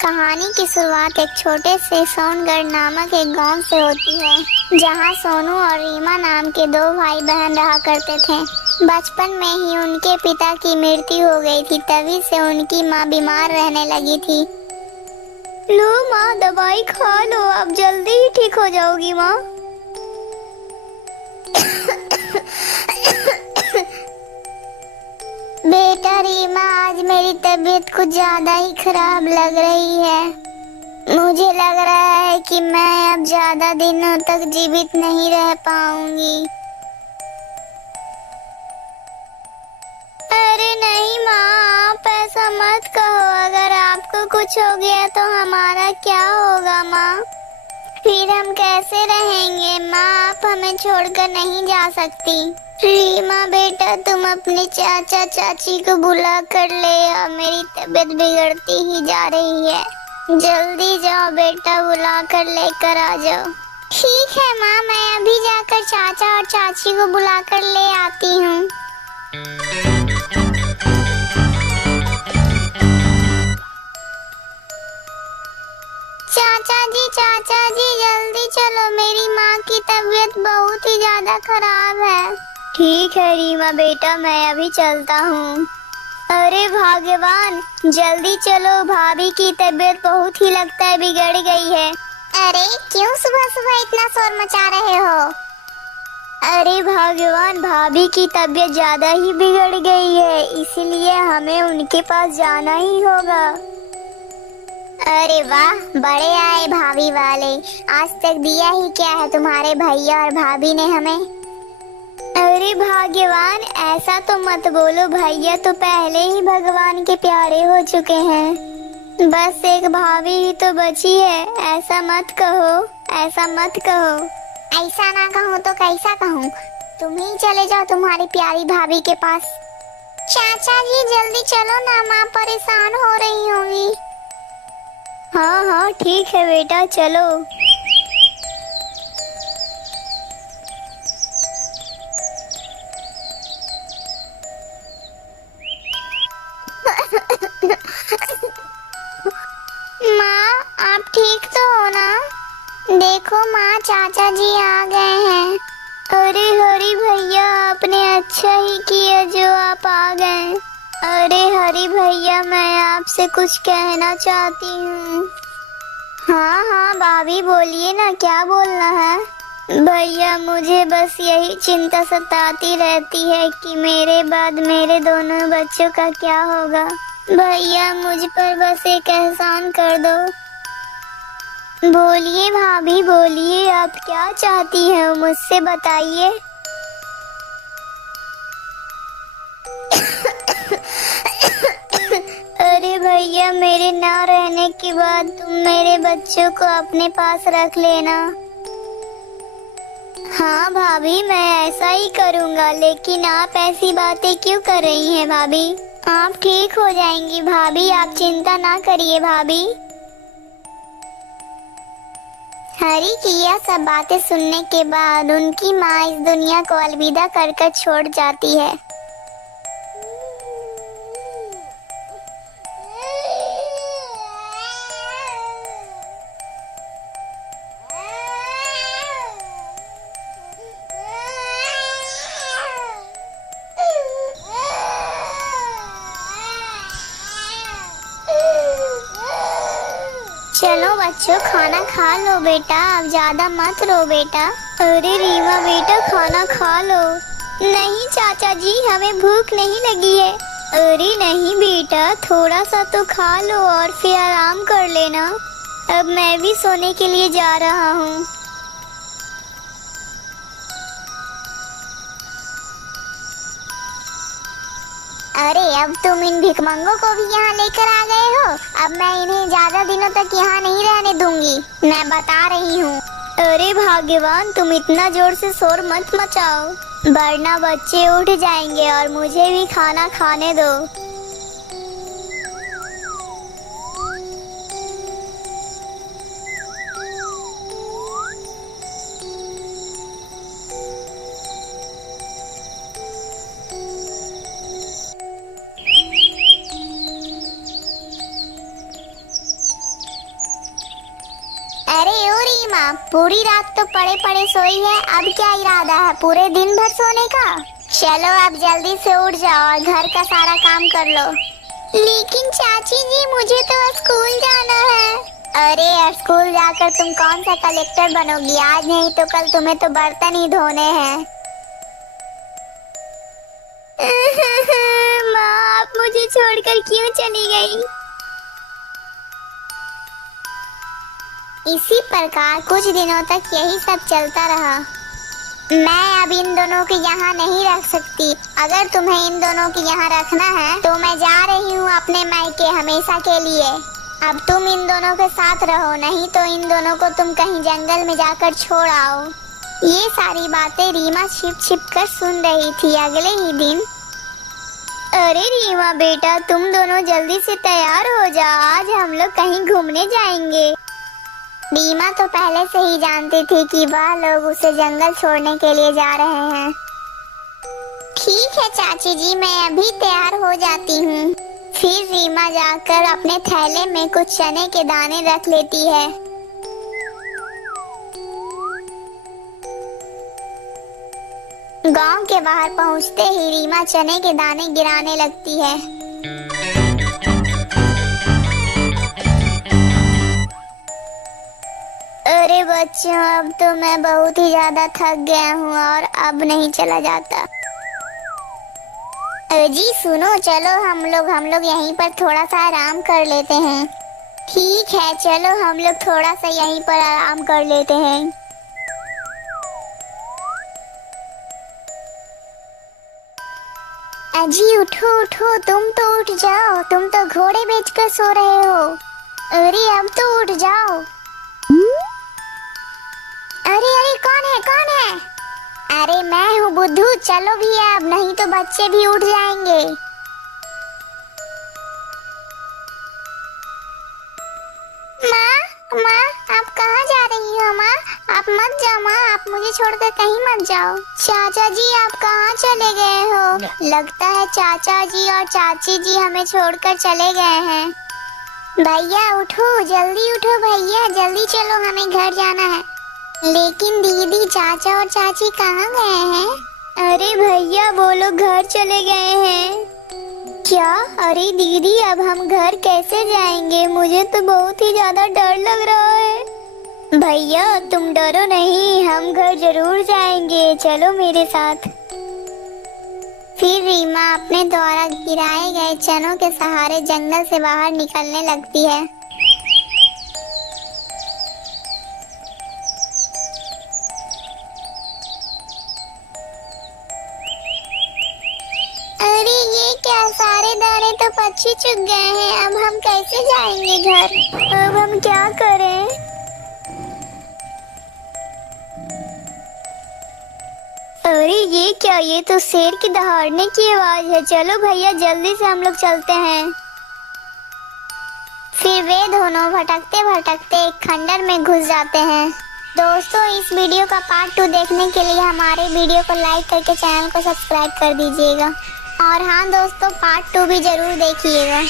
कहानी की शुरुआत एक छोटे से सोनगढ़ नामक एक गांव से होती है, जहां सोनू और रीमा नाम के दो भाई बहन रहा करते थे। बचपन में ही उनके पिता की मृत्यु हो गई थी, तभी से उनकी माँ बीमार रहने लगी थी। लो माँ, दवाई खा लो, अब जल्दी ही ठीक हो जाओगी माँ। बेटा रीमा, आज मेरी तबीयत कुछ ज्यादा ही खराब लग रही है। मुझे लग रहा है कि मैं अब ज्यादा दिनों तक जीवित नहीं रह पाऊंगी। अरे नहीं माँ, आप ऐसा मत कहो। अगर आपको कुछ हो गया तो हमारा क्या होगा माँ? फिर हम कैसे रहेंगे माँ? आप हमें छोड़कर नहीं जा सकती। रीमा बेटा, तुम अपने चाचा चाची को बुला कर ले आओ, मेरी तबीयत बिगड़ती ही जा रही है। जल्दी जाओ बेटा, बुला कर लेकर आ जाओ। ठीक है माँ, मैं अभी जाकर चाचा और चाची को बुला कर ले आती हूँ। चाचा जी जल्दी चलो, मेरी माँ की तबीयत बहुत ही ज्यादा खराब है। ठीक है रीमा बेटा, मैं अभी चलता हूँ। अरे भगवान, जल्दी चलो, भाभी की तबीयत बहुत ही लगता है बिगड़ गई है। अरे क्यों सुबह सुबह इतना शोर मचा रहे हो? अरे भगवान, भाभी की तबीयत ज्यादा ही बिगड़ गई है, इसीलिए हमें उनके पास जाना ही होगा। अरे वाह, बड़े आए भाभी वाले। आज तक दिया ही क्या है तुम्हारे भैया और भाभी ने हमें? अरे भाग्यवान, ऐसा तो मत बोलो, भैया तो पहले ही भगवान के प्यारे हो चुके हैं। बस एक भाभी ही तो बची है। ऐसा मत कहो, ऐसा मत कहो। ऐसा ना कहूँ तो कैसा कहूँ? तुम ही चले जाओ तुम्हारी प्यारी भाभी के पास। चाचा जी जल्दी चलो ना, माँ परेशान हो रही होंगी। हाँ हाँ ठीक है बेटा, चलो। माँ, आप ठीक तो हो ना? देखो माँ, चाचा जी आ गए हैं। अरे हरी भैया, आपने अच्छा ही किया जो आप आ गए। अरे हरी भैया, मैं आपसे कुछ कहना चाहती हूँ। हाँ हाँ भाभी, बोलिए ना, क्या बोलना है? भैया, मुझे बस यही चिंता सताती रहती है कि मेरे बाद मेरे दोनों बच्चों का क्या होगा। भैया, मुझ पर बस एक एहसान कर दो। बोलिए भाभी, बोलिए, आप क्या चाहती हैं, मुझसे बताइए। अरे भैया, मेरे ना रहने के बाद तुम मेरे बच्चों को अपने पास रख लेना। हाँ भाभी, मैं ऐसा ही करूँगा, लेकिन आप ऐसी बातें क्यों कर रही हैं भाभी? आप ठीक हो जाएंगी भाभी, आप चिंता ना करिए भाभी। हरी की यह सब बातें सुनने के बाद उनकी माँ इस दुनिया को अलविदा कर कर छोड़ जाती है। चलो बच्चों, खाना खा लो बेटा, अब ज्यादा मत रो बेटा। अरे रीमा बेटा, खाना खा लो। नहीं चाचा जी, हमें भूख नहीं लगी है। अरे नहीं बेटा, थोड़ा सा तो खा लो और फिर आराम कर लेना। अब मैं भी सोने के लिए जा रहा हूँ। अरे अब तुम इन भिखमंगों को भी यहाँ लेकर आ गए हो। अब मैं इन्हें ज्यादा दिनों तक यहाँ नहीं रहने दूंगी, मैं बता रही हूँ। अरे भाग्यवान, तुम इतना जोर से शोर मत मचाओ, वरना बच्चे उठ जाएंगे और मुझे भी खाना खाने दो। पूरी रात तो पड़े पड़े सोई है, अब क्या इरादा है पूरे दिन भर सोने का? चलो अब जल्दी से उठ जाओ और घर का सारा काम कर लो। लेकिन चाची जी मुझे तो स्कूल जाना है। अरे यार स्कूल जाकर तुम कौन सा कलेक्टर बनोगी? आज नहीं तो कल तुम्हें तो बर्तन ही धोने हैं। माँ आप मुझे छोड़कर क्यों चली गई? इसी प्रकार कुछ दिनों तक यही सब चलता रहा। मैं अब इन दोनों को यहाँ नहीं रख सकती। अगर तुम्हें इन दोनों को यहाँ रखना है तो मैं जा रही हूँ अपने मायके हमेशा के लिए। अब तुम इन दोनों के साथ रहो, नहीं तो इन दोनों को तुम कहीं जंगल में जाकर छोड़ आओ। ये सारी बातें रीमा छिप छिप कर सुन रही थी। अगले ही दिन, अरे रीमा बेटा तुम दोनों जल्दी से तैयार हो जाओ, आज हम लोग कहीं घूमने जाएंगे। रीमा तो पहले से ही जानती थी कि वह लोग उसे जंगल छोड़ने के लिए जा रहे हैं। ठीक है चाची जी, मैं अभी तैयार हो जाती हूँ। फिर रीमा जाकर अपने थैले में कुछ चने के दाने रख लेती है। गांव के बाहर पहुँचते ही रीमा चने के दाने गिराने लगती है। अरे बच्चों अब तो मैं बहुत ही ज्यादा थक गया हूँ और अब नहीं चला जाता। जी सुनो, चलो हम लोग यहीं पर थोड़ा सा आराम कर लेते हैं। ठीक है चलो हम लोग थोड़ा सा यहीं पर आराम कर लेते हैं। अजी उठो उठो, तुम तो उठ जाओ, तुम तो घोड़े बेचकर सो रहे हो। अरे अब तो उठ जाओ। अरे अरे कौन है? अरे मैं हूँ बुद्धू, चलो भी अब, नहीं तो बच्चे भी उठ जाएंगे। माँ आप कहाँ जा रही हो? माँ आप मत जाओ, माँ आप मुझे छोड़कर कहीं मत जाओ। चाचा जी आप कहाँ चले गए हो? लगता है चाचा जी और चाची जी हमें छोड़कर चले गए हैं। भैया उठो, जल्दी उठो भैया, जल्दी चलो हमें घर जाना है। लेकिन दीदी चाचा और चाची कहाँ गए हैं? अरे भैया वो लोग घर चले गए हैं। क्या? अरे दीदी अब हम घर कैसे जाएंगे? मुझे तो बहुत ही ज्यादा डर लग रहा है। भैया तुम डरो नहीं, हम घर जरूर जाएंगे, चलो मेरे साथ। फिर रीमा अपने द्वारा गिराए गए चनों के सहारे जंगल से बाहर निकलने लगती है। अरे ये क्या, सारे दाने तो पक्षी चुग गए हैं, अब हम कैसे जाएंगे घर? अब हम क्या करें? अरे ये क्या, ये तो शेर की दहाड़ने की आवाज है। चलो भैया जल्दी से हम लोग चलते हैं। फिर वे दोनों भटकते भटकते एक खंडर में घुस जाते हैं। दोस्तों इस वीडियो का पार्ट 2 देखने के लिए हमारे वीडियो को लाइक करके चैनल को सब्सक्राइब कर दीजिएगा। और हाँ दोस्तों पार्ट 2 भी जरूर देखिएगा।